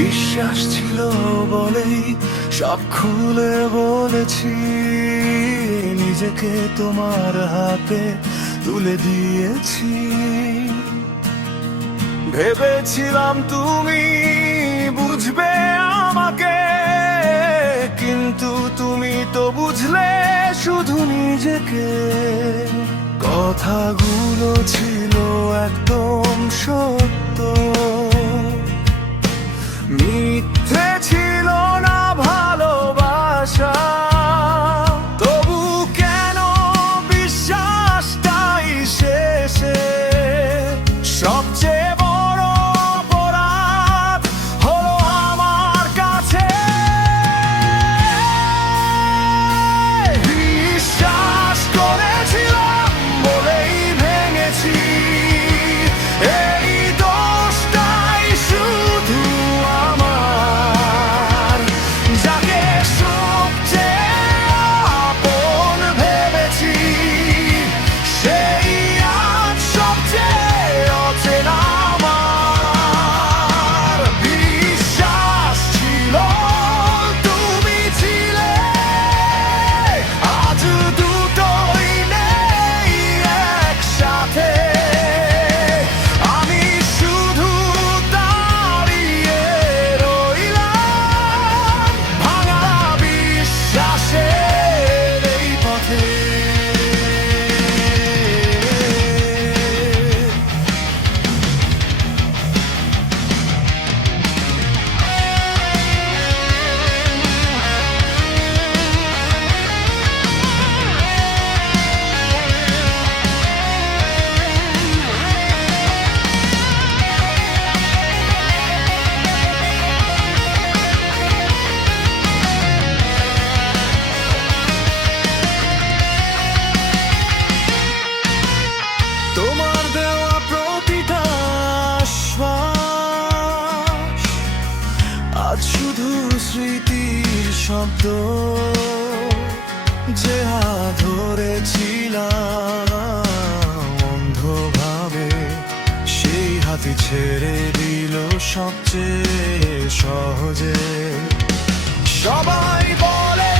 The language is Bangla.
বিশ্বাস ছিল বলেই সব খুলে বলেছি, নিজেকে তোমার হাতে তুলে দিয়েছি। ভেবেছিলাম তুমি বুঝবে আমাকে, কিন্তু তুমি তো বুঝলে শুধু নিজেকে। কথাগুলো ছিল একদম সত্য, মিথ্যে ছিল না ভালোবাসা। তবু কেন বিশ্বাসটাই শেষে সবচেয়ে বড় অপরাধ হলো আমার কাছে। বিশ্বাস করেছিলাম বলেই ভেঙেছি, এই দোষটাই শুধু আমার। যাকে সবচেয়ে আপন ভেবেছি, সেই আজ সবচেয়ে অচেনা আমার। বিশ্বাস ছিল তুমি ছিলে, আজ দুটোই নেই একসাথে। আমি শুধু দাঁড়িয়ে রইলাম ভাঙা বিশ্বাসের এই পথে। তোমার দেওয়া প্রতিটা শ্বাস আজ শুধু স্মৃতির শব্দ। যে হাত ধরেছিলাম অন্ধভাবে, সেই হাতই ছেড়ে দিল সবচেয়ে সহজে। সবাই বলে